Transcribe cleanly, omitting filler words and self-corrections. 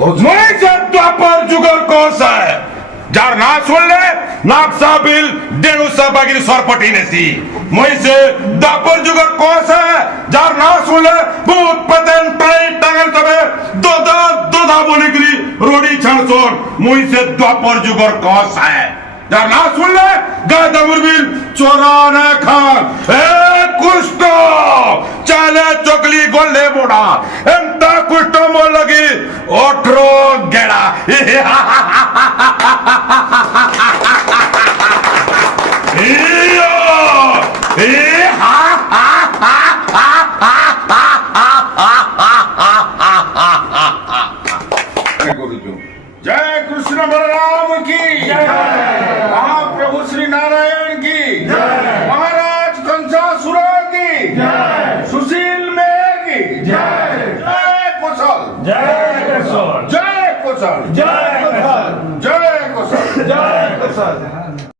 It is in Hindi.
মহিষের দ্বাপর যুগের কোষ যার না শুনলে নাকসা বিল ডেনুসা বাগির সরপটি নেছি মহিষে দ্বাপর যুগের কোষ যার না শুনলে ভূত পেতেন টাই টাঙ্গেল তবে দোদা দোদা বলি গরি রোডি ছাড়ছন মহিষে দ্বাপর যুগের কোষ যার না শুনলে গাদা মুরবিল চোরানা খান এ কুষ্ট চালে চকলি গলে মোড়া এমতা কুষ্ট মোর লাগি 18 গেড়া जय कृष्ण बलराम की महाप्रभु श्री नारायण की महाराज कंसासुर की सुशील मेहर की जय कुशल जय कुशल जय कुशल जय कुशल जय कुशल जय कुशल